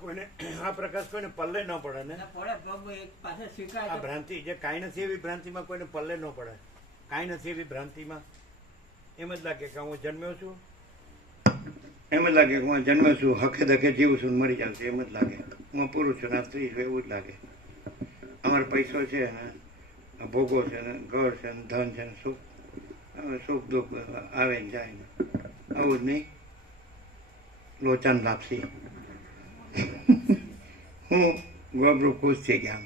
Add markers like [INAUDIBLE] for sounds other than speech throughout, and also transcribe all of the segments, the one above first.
કોઈને આ પ્રકાશ કોઈને પલ્લે ન પડે ને? પડે પ્રભુ એક પાસે આ ભ્રાંતિ જે કાંઈ નથી એવી ભ્રાંતિમાં કોઈને પલ્લે ન પડે. કાંઈ નથી એવી ભ્રાંતિમાં. એમ જ લાગે કે હું જન્મ્યો છું. એમ જ લાગે કે હું જન્મ્યો છું હકે ધકે જીવું છું મરી જાઉં છું એમ જ લાગે. હું પુરુષ છું ને સ્ત્રી છું એવું જ લાગે. અમારો પૈસો છે ને ભોગો છે ને ઘર છે ને ધન છે ને સુખ. સુખ દુઃખ આવે ને જાય ને. આવું જ નહીં. લોચન લાપસી. હું ગોબરું ખુશ થઈ ગયા.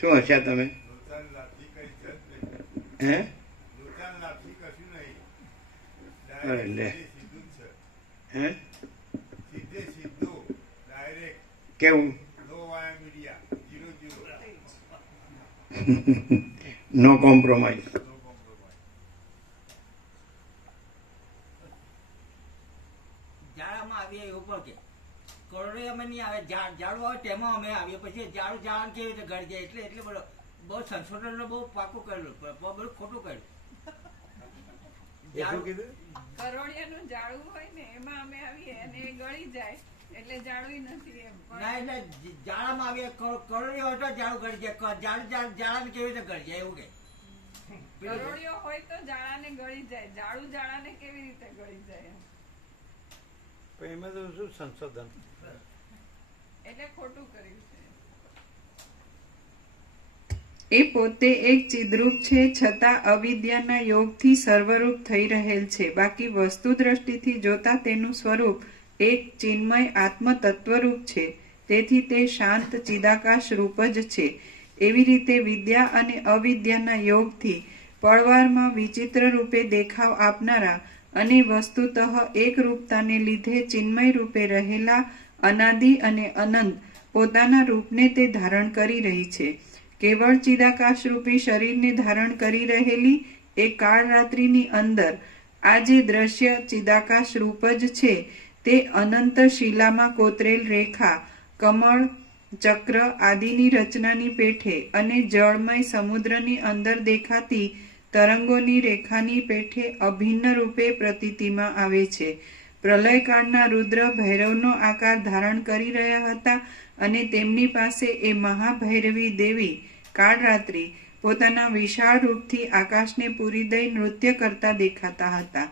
શું હશે તમે. હે. અરે લે. હે. કેવું. [LAUGHS] નો કોમ્પ્રોમાઇઝ નો compromise. જાડામાં આવીએ એવું પણ કે કરોડિયામાં નહીં આવે. ઝાડ ઝાડું આવે તેમાં અમે આવીએ. પછી ઝાડું ઝાડ કેવી રીતે ગળી જાય? એટલે એટલે બધો બહુ સંશોધન બહુ પાકું કરેલું. બધું ખોટું કર્યું. ઝાડું- કીધું? કરોડિયાનું જાળું હોય ને એમાં અમે આવીએ અને ગળી જાય. એટલે જાળું નથી એમ. ના એટલે જાડામાં આવીએ. કરોડિયો હોય તો ઝાડું ગળી જાય. ઝાડ ઝાડ ઝાડાને કેવી રીતે ગળી જાય એવું કે? કરોડિયો હોય તો જાળાને ગળી જાય. જાળું જાળાને કેવી રીતે ગળી જાય એમાં તો શું સંશોધન? એટલે ખોટું કર્યું છે. એ પોતે એક ચિદરૂપ છે, છતાં અવિદ્યાના યોગથી સર્વરૂપ થઈ રહેલ છે. બાકી વસ્તુ દ્રષ્ટિથી જોતા તેનું સ્વરૂપ એક ચિન્મય આત્મ તત્વરૂપ છે. તેથી તે શાંત, ચિદાકાશ રૂપ જ છે. એવી રીતે વિદ્યા અને અવિદ્યાના યોગથી પળવારમાં વિચિત્ર રૂપે દેખાવ આપનારા અને વસ્તુતઃ એક રૂપતાને લીધે ચિન્મય રૂપે રહેલા અનાદિ અને અનંત પોતાના રૂપને તે ધારણ કરી રહી છે. કેવળ ચિદાકાશ રૂપી શરીરને ધારણ કરી રહેલી એ કાળ રાત્રિની અંદર આ જે દ્રશ્ય ચિદાકાશ રૂપ જ છે, તે અનંત શિલામાં કોતરેલ રેખા, કમળ, ચક્ર આદિની રચનાની પેઠે અને જળમય સમુદ્રની અંદર દેખાતી તરંગોની રેખાની પેઠે અભિન્ન રૂપે પ્રતીતિમાં આવે છે. પ્રલયકાળના રુદ્ર ભૈરવનો આકાર ધારણ કરી રહ્યા હતા અને તેમની પાસે એ મહાભૈરવી દેવી કાળરાત્રિ પોતાના વિશાળ રૂપથી આકાશને પૂરી દઈ નૃત્ય કરતા દેખાતા હતા.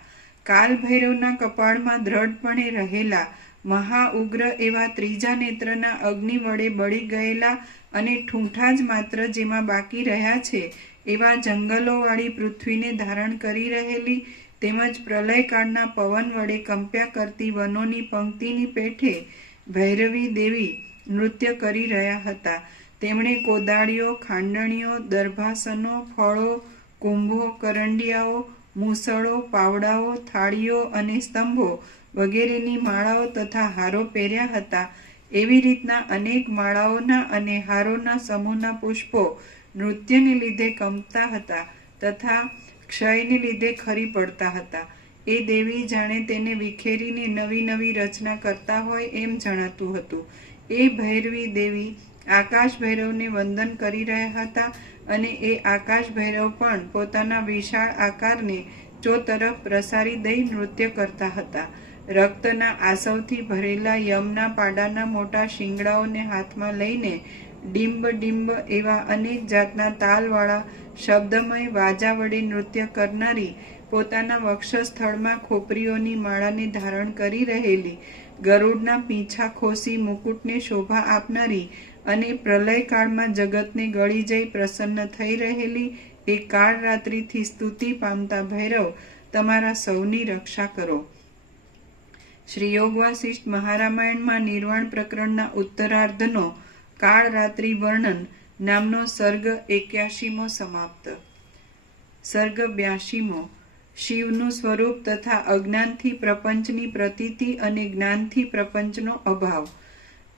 કાલ ભૈરવના કપાળમાં દ્રઢપણે રહેલા મહા ઉગ્ર એવા ત્રીજા નેત્રના અગ્નિ વડે બળી ગયેલા અને ઠૂંઠા જ માત્ર જેમાં બાકી રહ્યા છે એવા જંગલોવાળી પૃથ્વીને ધારણ કરી રહેલી તેમજ પ્રલયકાળના પવન વડે કંપ્યા કરતી વનોની પંક્તિની પેઠે ભૈરવી દેવી નૃત્ય કરી રહ્યા હતા. તેમણે કોદાળીઓ, ખાંડણીઓ, દરભાસનો, ફળો, કુંભો, કરંડિયાઓ, મૂસળો, પાવડાઓ, થાળીઓ અને સ્તંભો વગેરેની માળાઓ તથા હારો પહેર્યા હતા. એવી રીતના અનેક માળાઓના અને હારોના સમૂહના પુષ્પો નૃત્યને લીધે કંપતા હતા તથા ક્ષયને લીધે ખરી પડતા હતા. એ દેવી જાણે તેને વિખેરીને નવી નવી રચના કરતા હોય એમ જણાતું હતું. એ ભૈરવી દેવી આકાશ ભૈરવને વંદન કરી રહ્યા હતા અને એ આકાશ ભૈરવ પણ પોતાના વિશાળ આકારને ચો તરફ પ્રસારી દઈ નૃત્ય કરતા હતા. રક્તના આસવથી ભરેલા યમના પાડાના મોટા શિંગડાઓને હાથમાં લઈને ડિંબ ડિંબ એવા અનેક જાતના તાલવાળા શબ્દમય વાજા વડે નૃત્ય કરનારી પોતાના વક્ષસ્થળમાં ખોપરીઓની માળાને ધારણ કરી રહેલી, ગરુડના પીંછા ખોસી મુકુટને શોભા આપનારી અને પ્રલયકાળમાં જગતને ગળી જઈ પ્રસન્ન થઈ રહેલી એ કાળ રાત્રિથી સ્તુતિ પામતા ભૈરવ, તમારા સૌની રક્ષા કરો. શ્રી યોગવાસિષ્ઠ મહારામાયણમાં નિર્વાણ પ્રકરણના ઉત્તરાર્ધનો કાળ રાત્રિ વર્ણન નામનો સર્ગ એક્યાશીમો સમાપ્ત. સર્ગ બ્યાશીમો. શિવનું સ્વરૂપ તથા અજ્ઞાનથી પ્રપંચની પ્રતીતિ અને જ્ઞાનથી પ્રપંચનો અભાવ.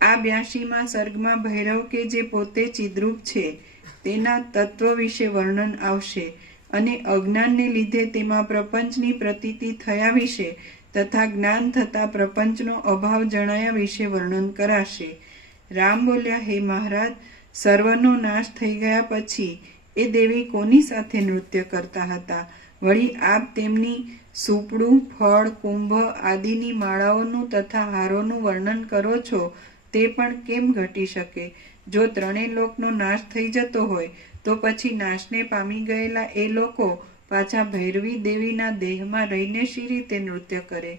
આ બ્યાશીમાં સર્ગમાં ભૈરવ કે જે પોતે ચિદ્રૂપ છે, તેના તત્વ વિશે વર્ણન આવશે અને અજ્ઞાનને લીધે તેમાં પ્રપંચની પ્રતીતિ થયા વિશે તથા જ્ઞાન થતા પ્રપંચનો અભાવ જણાયા વિશે વર્ણન કરાશે. રામ બોલ્યા, હે મહારાજ, સર્વનો નાશ થઈ ગયા પછી એ દેવી કોની સાથે નૃત્ય કરતા હતા? વળી આપ તેમની સુપડું, ફળ, કુંભ આદિની માળાઓનું તથા હારોનું વર્ણન કરો છો, તે પણ કેમ ઘટી શકે? જો ત્રણેય લોકનો નાશ થઈ જતો હોય, તો પછી નાશને પામી ગયેલા એ લોકો પાછા ભૈરવી દેવીના દેહમાં રહીને શી રીતે નૃત્ય કરે?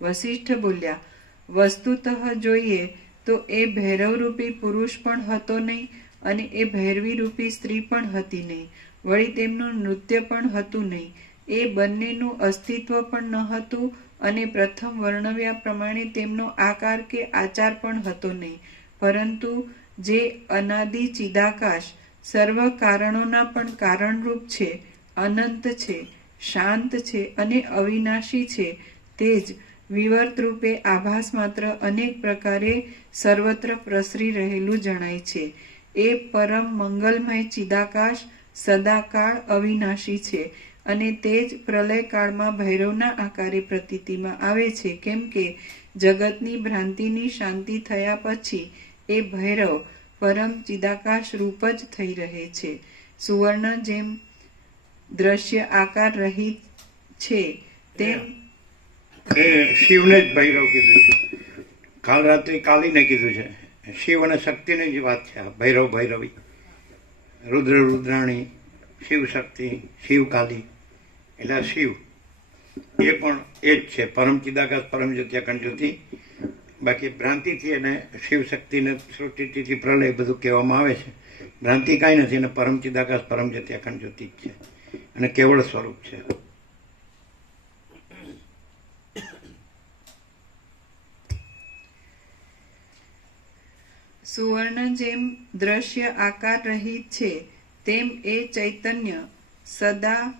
વશિષ્ઠ બોલ્યા, વસ્તુતઃ જોઈએ તો એ ભૈરવરૂપી પુરુષ પણ હતો નહીં અને એ ભૈરવી રૂપી સ્ત્રી પણ હતી નહીં. વળી તેમનું નૃત્ય પણ હતું નહીં. એ બંનેનું અસ્તિત્વ પણ ન હતું અને પ્રથમ વર્ણવ્યા પ્રમાણે તેમનો આકાર કે આચાર પણ હતો નહીં. પરંતુ જે અનાદિ ચિદાકાશ સર્વ કારણોના પણ કારણરૂપ છે, અનંત છે, શાંત છે અને અવિનાશી છે, તે જ વિવર્ત રૂપે આભાસ માત્ર અનેક પ્રકારે સર્વત્ર પ્રસરી રહેલું જણાય છે. એ પરમ મંગલમય ચિદાકાશ, સદાકાળ અવિનાશી છે અને તે જ પ્રલયકાળમાં ભૈરવના આકારે પ્રતીતિમાં આવે છે. કેમ કે જગતની ભ્રાંતિની શાંતિ થયા પછી એ ભૈરવ પરમ ચિદાકાશ રૂપ જ થઈ રહે છે. સુવર્ણ જેમ દ્રશ્ય આકાર રહિત છે, તેમ એ શિવને જ ભૈરવ કીધું છે. કાલ રાત્રે કાલીને કીધું છે. શિવ અને શક્તિની જ વાત છે ભૈરવ ભૈરવી. રુદ્ર રુદ્રાણી, શિવ શક્તિ, શિવ કાલી, એટલે શિવ. એ પણ એ જ છે. પરમ ચિદાકાશ, પરમ જ્યોતિ અખંડ જ્યોતિ બાકી ભ્રાંતિથી એને શિવ શક્તિને સૃષ્ટિથી પ્રલય બધું કહેવામાં આવે છે. ભ્રાંતિ કાંઈ નથી અને પરમ ચિદાકાશ, પરમ જ્યોતિ અખંડ જ્યોતિ જ છે. અને કેવળ સ્વરૂપ છે. સુવર્ણ જેમ દ્રશ્ય આકાર રહિત છે, તેમ એ ચૈતન્ય સદા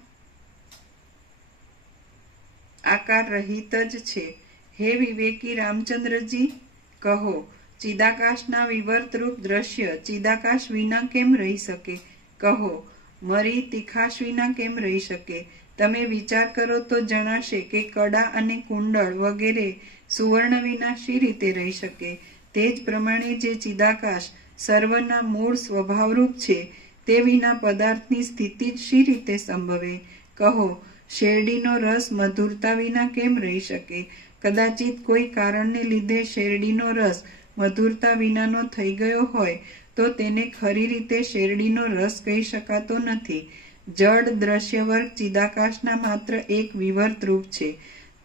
આકાર રહિત જ છે. હે વિવેકી રામચંદ્રજી, કહો, ચિદાકાશના વિવર્તરૂપ દ્રશ્ય ચિદાકાશ વિના કેમ રહી શકે? કહો, મરી તીખાશ વિના કેમ રહી શકે? તમે વિચાર કરો તો જણાશે કે કડા અને કુંડળ વગેરે સુવર્ણ વિના શી રીતે રહી શકે? તે જ પ્રમાણે જે ચિદાકાશ સર્વના મૂળ સ્વભાવરૂપ છે, તે વિના પદાર્થની સ્થિતિ જ શી રીતે સંભવે? કહો, શેરડીનો રસ મધુરતા વિના કેમ રહી શકે? કદાચિત કોઈ કારણને લીધે શેરડીનો રસ મધુરતા વિનાનો થઈ ગયો હોય, તો તેને ખરી રીતે શેરડીનો રસ કહી શકાતો નથી. જડ દ્રશ્યવર્ગ ચિદાકાશના માત્ર એક વિવર્ત રૂપ છે.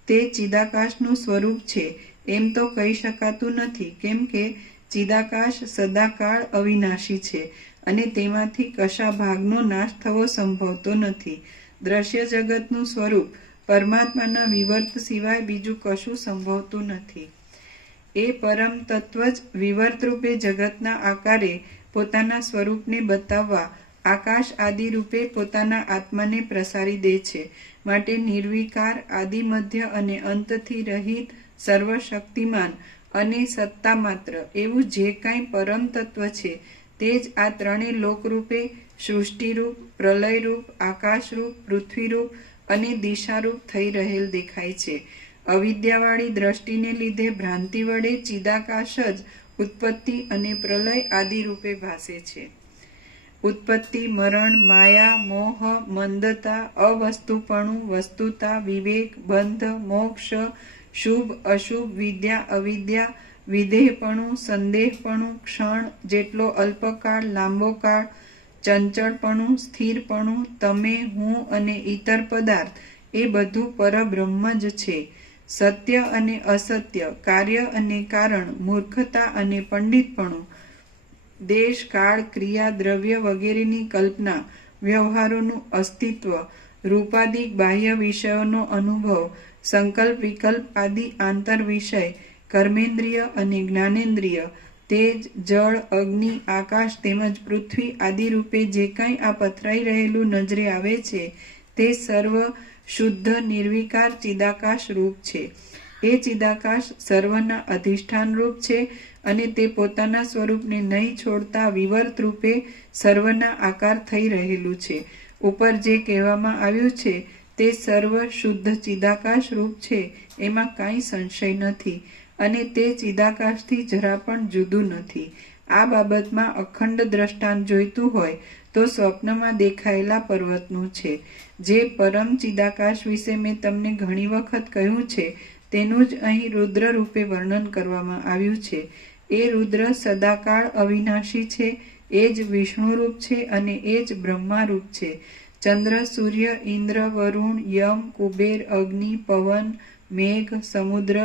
તે ચિદાકાશનું સ્વરૂપ છે. એમ તો કહી શકાતું નથી, કેમ કે ચિદાકાશ સદાકાળ અવિનાશી છે અને તેમાંથી કશા ભાગનો નાશ થવો સંભવતો નથી. દ્રશ્ય જગતનું સ્વરૂપ પરમાત્માના વિવર્ત સિવાય બીજું કશું સંભવતું નથી. એ પરમ તત્વ જ વિવર્ત રૂપે જગતના આકારે પોતાના સ્વરૂપને બતાવવા, આકાશ આદિ રૂપે પોતાના આત્માને પ્રસારી દે છે. માટે નિર્વિકાર, આદિ મધ્ય અને અંતથી રહિત સર્વશક્તિમાન અને સત્તા માત્ર એવું જે કાંઈ પરમ તત્વ છે, તે જ આ ત્રણેય લોકરૂપે સૃષ્ટિરૂપ, પ્રલયરૂપ, આકાશરૂપ, પૃથ્વીરૂપ અને દિશારૂપ થઈ રહેલ દેખાય છે. અવિદ્યાવાળી દ્રષ્ટિને લીધે ભ્રાંતિ વડે ચિદાકાશ જ ઉત્પત્તિ અને પ્રલય આદિ રૂપે ભાસે છે. ઉત્પત્તિ, મરણ, માયા, મોહ, મંદતા, અવસ્તુપણું, વસ્તુતા, વિવેક, બંધ, મોક્ષ શુભ, અશુભ, વિદ્યા, અવિદ્યા, વિધેયપણું, સંદેહપણું, ક્ષણ, જેટલો અલ્પકાળ, લાંબો કાળ, ચંચળપણું, સ્થિરપણું, તમે, હું અને ઇતર પદાર્થ, એ બધું પરબ્રહ્મ જ છે. સત્ય અને અસત્ય, કાર્ય અને કારણ, મૂર્ખતા અને પંડિતપણું, દેશ, કાળ, ક્રિયા, દ્રવ્ય વગેરેની કલ્પના, વ્યવહારોનું અસ્તિત્વ, રૂપાદિક બાહ્ય વિષયોનો અનુભવ સંકલ્પ, વિકલ્પ આદિ આંતર વિષય, કર્મેન્દ્રિય અને જ્ઞાનેન્દ્રિય, તેજ, જળ, અગ્નિ, આકાશ તેમજ પૃથ્વી આદિ રૂપે જે કાંઈ આ પથરાઈ રહેલું નજરે આવે છે, તે સર્વ શુદ્ધ, નિર્વિકાર ચિદાકાશ રૂપ છે. એ ચિદાકાશ સર્વના અધિષ્ઠાન રૂપ છે અને તે પોતાના સ્વરૂપને નહીં છોડતા વિવર્ત રૂપે સર્વના આકાર થઈ રહેલું છે. ઉપર જે કહેવામાં આવ્યું છે તે સર્વ શુદ્ધ ચિદાકાશ રૂપ છે, એમાં કાંઈ સંશય નથી અને તે ચિદાકાશથી જરા પણ જુદું નથી. આ બાબતમાં અખંડ દ્રષ્ટાંત જોઈતું હોય તો સ્વપ્નમાં દેખાયેલા પર્વતનું છે. જે પરમ ચિદાકાશ વિશે મેં તમને ઘણી વખત કહ્યું છે, તેનું જ અહીં રુદ્ર રૂપે વર્ણન કરવામાં આવ્યું છે. એ રુદ્ર સદાકાળ અવિનાશી છે, એ જ વિષ્ણુરૂપ છે અને એ જ બ્રહ્મારૂપ છે. ચંદ્ર, સૂર્ય, ઇન્દ્ર, વરુણ, યમ, કુબેર, અગ્નિ, પવન, મેઘ, સમુદ્ર,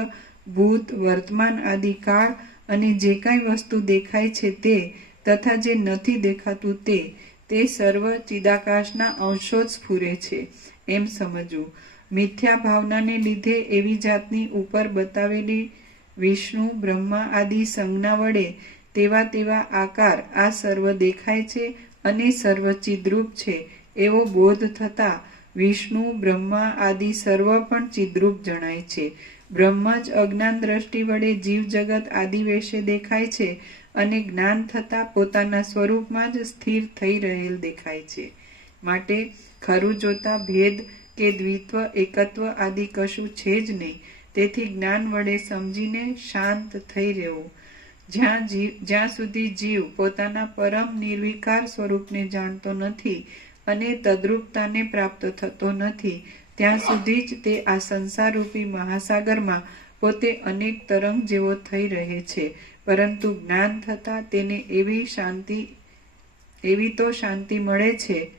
ભૂત, વર્તમાન આદિ કાળ અને જે કાંઈ વસ્તુ દેખાય છે તે તથા જે નથી દેખાતું તે તે સર્વ ચિદાકાશના અંશો જ સ્ફુરે છે. એમ સમજવું મિથ્યા ભાવનાને લીધે એવી જાતની ઉપર બતાવેલી વિષ્ણુ, બ્રહ્મા આદિ સંજ્ઞા વડે તેવા તેવા આકાર આ સર્વ દેખાય છે અને સર્વ ચિદ્રૂપ છે. એવો બોધ થતા વિષ્ણુ, બ્રહ્મા આદિ સર્વ પણ ચિદ્રૂપ જણાય છે. બ્રહ્મ જ અજ્ઞાન દ્રષ્ટિ વડે જીવ જગત આદિ વેશે દેખાય છે અને જ્ઞાન થતા પોતાના સ્વરૂપમાં જ સ્થિર થઈ રહેલ દેખાય છે. માટે ખરું જોતા ભેદ કે દ્વિત્વ, એકત્વ આદિ કશું છે જ નહીં. તેથી જ્ઞાન વડે સમજીને શાંત થઈ રહેવું. જ્યાં જીવ જ્યાં સુધી જીવ પોતાના પરમ નિર્વિકાર સ્વરૂપને જાણતો નથી અને તદ્રુપતાને પ્રાપ્ત થતો નથી. ત્યાં સુધી જ તે આ સંસારરૂપી મહાસાગરમાં પોતે અનેક તરંગ જેવો થઈ રહે છે. પરંતુ જ્ઞાન થતાં તેને એવી શાંતિ, એવી તો શાંતિ મળે છે.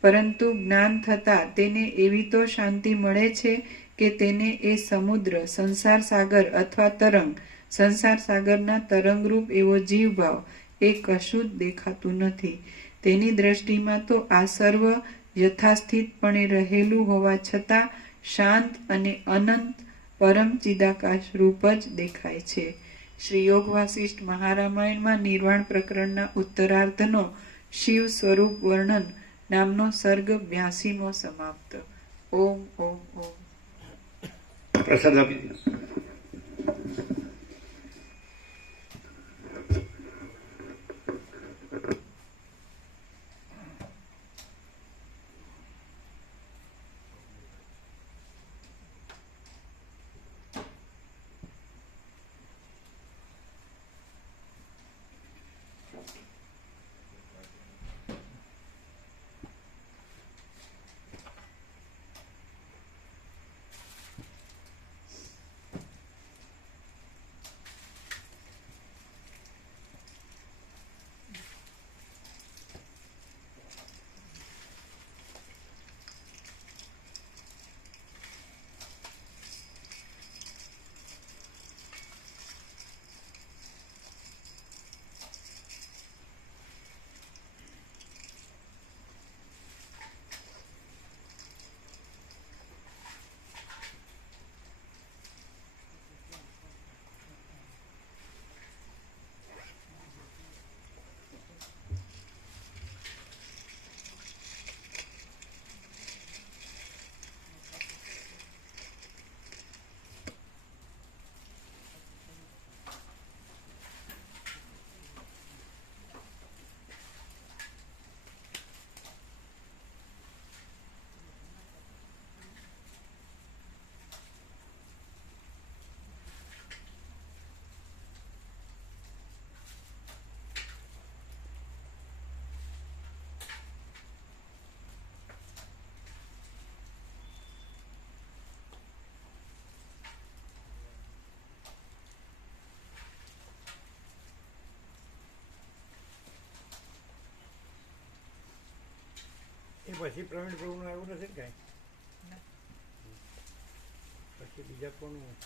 પરંતુ જ્ઞાન થતાં તેને એવી તો શાંતિ મળે છે કે તેને એ સમુદ્ર, સંસાર સાગર અથવા તરંગ, સંસાર સાગરના તરંગરૂપ એવો જીવભાવ એ કશું જ દેખાતું નથી. તેની દ્રષ્ટિમાં તો આ સર્વ યથાસ્થિતપણે રહેલું હોવા છતાં શાંત અને અનંત પરમ રૂપ જ દેખાય છે. શ્રી યોગ વાસિષ્ઠ મહારામાયણમાં નિર્વાણ પ્રકરણના ઉત્તરાર્ધનો શિવ સ્વરૂપ વર્ણન નામનો સર્ગ બ્યાસીમો સમાપ્ત. ઓમ ઓમ ઓમ. પ્રસાદ આપી એ પછી પ્રવીણ પ્રભુનું આવ્યું નથી ને કાંઈ? પછી બીજા કોનું?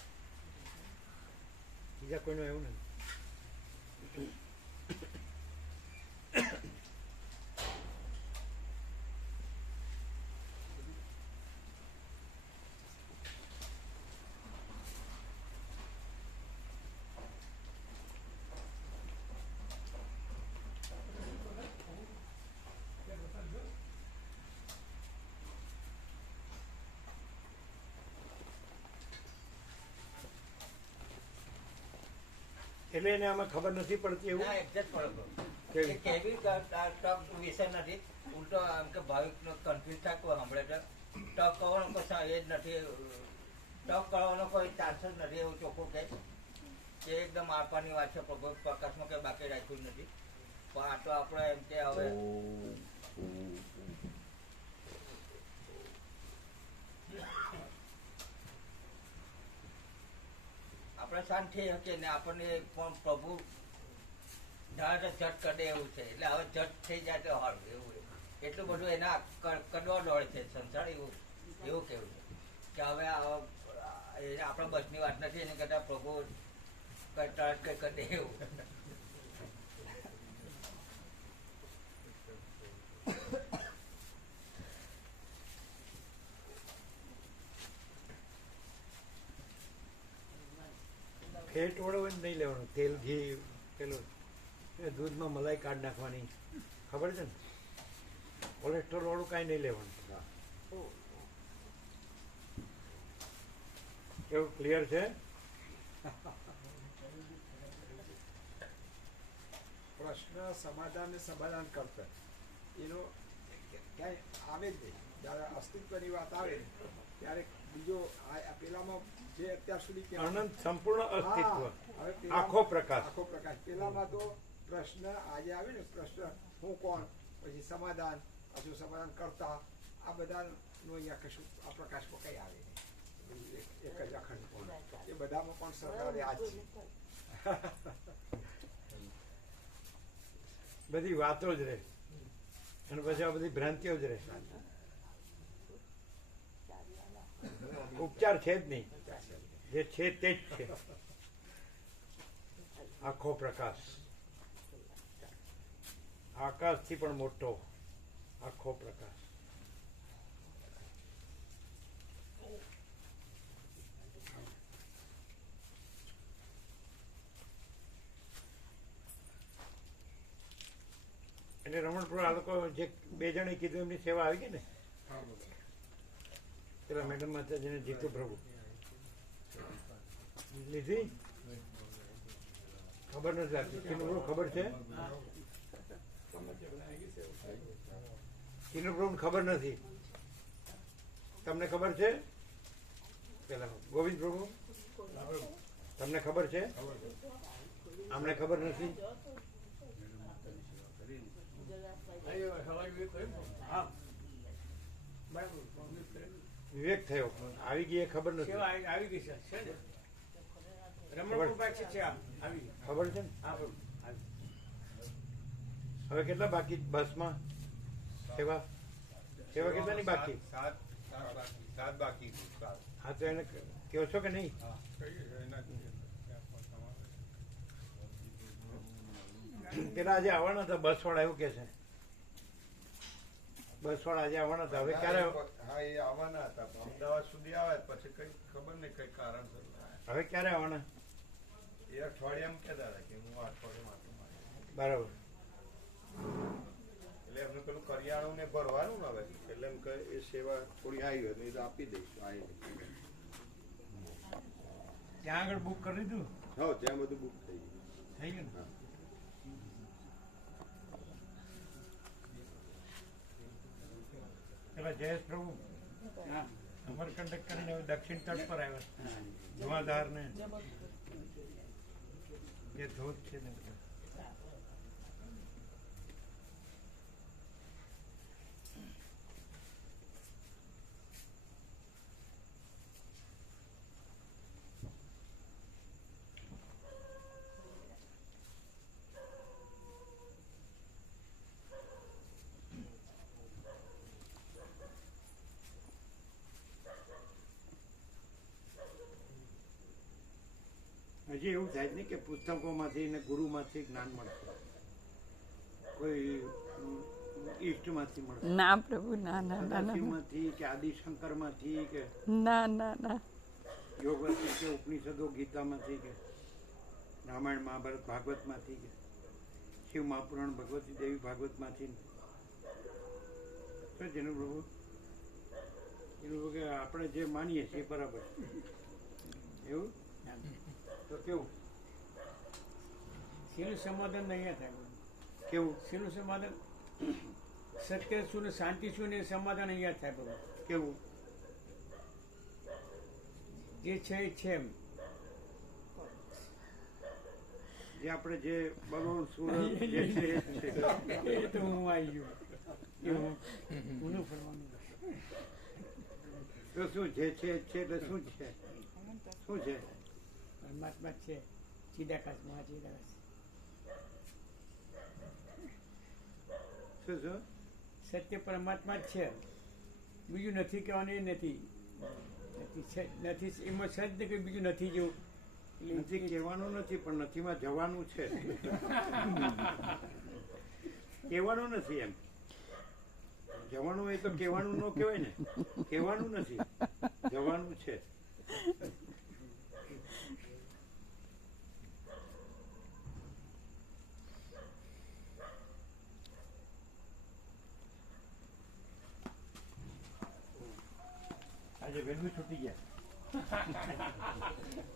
બીજા કોઈનું આવ્યું નથી. એટલે એને આમાં ખબર નથી પડતી એવું? ના. કેવી? એ ટક વિશે નથી. ઉલટો આમ કે ભાવિકનો કન્ફ્યુઝ થાય તો ટક કરવાનો કોઈ એ જ નથી. ટક કરવાનો કોઈ ચાન્સ જ નથી એવું ચોખ્ખું કે. કે એકદમ આપવાની વાત છે પ્રભુ પ્રકાશમાં કંઈ બાકી રાખ્યું જ નથી. પણ આ તો આપણે એમ કે હવે આપણે થઈ શકીએ ને આપણને પણ પ્રભુ ધારો જટ કરે એવું છે. એટલે હવે જટ થઈ જાય તો હારું, એવું એટલું બધું એના કડવા દોડ છે સંસાર, એવું એવું કેવું છે. કે હવે આપણા બસની વાત નથી, એને કરતા પ્રભુ તરત કઈ કરે એવું. ફેટ વાળો નહીં લેવાનું. તેલ ઘી પેલું. એ દૂધમાં મલાઈ કાઢ નાખવાની. ખબર છે ને? કોલેસ્ટ્રોલ વાળું કાંઈ નહીં લેવાનું. કેવું ક્લિયર છે? પ્રશ્ન સમાધાન ને સમાધાન કરતા. એનો ક્યાંય આવે જ નહીં. જ્યારે અસ્તિત્વની વાત આવે ત્યારે બીજો પેલામાં જે અત્યાર સુધી કે અનંત સંપૂર્ણ અસ્તિત્વ. આખો પ્રકાશ. આખો પ્રકાશ. પેલામાં તો પ્રશ્ન આજે આવે ને પ્રશ્ન હું કોણ? પછી સમાધાન પાછું સમાધાન કરતા. આ બધાનું અહીંયા કશું આ પ્રકાશમાં કઈ આવે નહીં. એક જ અખંડ કોણ? એ બધામાં પણ સરકારે આ છે. બધી વાતો જ રહે. અને પછી આ બધી ભ્રાંતિઓ જ રહે. ઉપચાર છે જ નહીં. જે છે તે જ છે. આખો પ્રકાશ. આકાશથી પણ મોટો આખો પ્રકાશ. એટલે રમણપુર લોકો જે બે જણે કીધું એમની સેવા આવી ગઈ ને? પેલા મેડમ માતાજીને જીતુ પ્રભુ. લીધી? ખબર નથી લાગતી. ખબર છે? કિનો પ્રભુ ખબર નથી. તમને ખબર છે? પેલા ગોવિંદ પ્રભુ? તમને ખબર છે? અમને ખબર નથી. વિવેક થયો આવી ગઈ એ ખબર નથી. આવી ગઈ છે. રમણપુર પાસે આવી ખબર. હવે કેટલા બાકી બસમાં? સેવા? સેવા કેટલાની બાકી? સાત સાત બાકી. સાત બાકી હા તો એને કહો છો કે નહીં? હા. પેલા આજે આવવાના હતા બસ વાળા એવું કે છે. બસ વાળા આજે આવવાના હતા. હવે ક્યારે હા એ આવવાના હતા પણ અમદાવાદ સુધી આવે પછી કઈ ખબર નહીં કઈ કારણ. હવે ક્યારે આવવાના? એ અઠવાડિયામાં કહેતા હતા કે હું અઠવાડિયામાં બરાબર. એટલે એમને પેલું કરિયાણું ને ભરવાનું ને હવે. એટલે એમ કે એ સેવા થોડી આવી હોય નહીં તો આપી દઈશું આવી ત્યાં આગળ બુક કરી દીધું? હા ત્યાં બધું બુક થઈ ગયું. થઈ ગયું ને? પેલા જયેશ પ્રભુ. અમરકંટક કરીને દક્ષિણ તટ પર આવ્યા. ધુઆધાર ને જે ધોધ છે ને હજી એવું થાય જ નહીં કે પુસ્તકોમાંથી ને ગુરુમાંથી જ્ઞાન મળશે. કોઈ ઈષ્ટમાંથી મળશે. ના પ્રભુ ના ના ના માંથી કે આદિશંકરમાંથી કે ના ના ના. યોગમાંથી કે ઉપનિષદો ગીતામાંથી કે રામાયણ મહાભારત ભાગવતમાંથી કે શિવ મહાપુરાણ ભગવતી દેવી ભાગવતમાંથી તો જેનું પ્રભુ એનું કે આપણે જે માનીએ છીએ બરાબર એવું? તો કેવું? શેનું સમાધાન નહીં થાય કેવું? શેનું સમાધાન? સત્ય શું ને શાંતિ શું ને સમાધાન અહીંયા થાય પ્રભુ કેવું? જે છે એ છે એમ. જે આપણે જે બરોડ [LAUGHS] સુરત જે છે એ તો હું આવી ગયો. એવું હું ફરવાનું તો શું જે છે છે એટલે શું છે? શું છે? પરમાત્મા જ છે. ચિદાકાશ શું શું? સત્ય પરમાત્મા જ છે. બીજું નથી કહેવાનું એ નથી. નથી છે નથી એમાં સજ ને કે બીજું નથી જેવું? નથી કહેવાનું નથી પણ નથીમાં જવાનું છે. કહેવાનું નથી એમ. જવાનું હોય તો કહેવાનું ન કહેવાય ને. કહેવાનું નથી. જવાનું છે. આજે વહેલું છૂટી ગયા. [LAUGHS]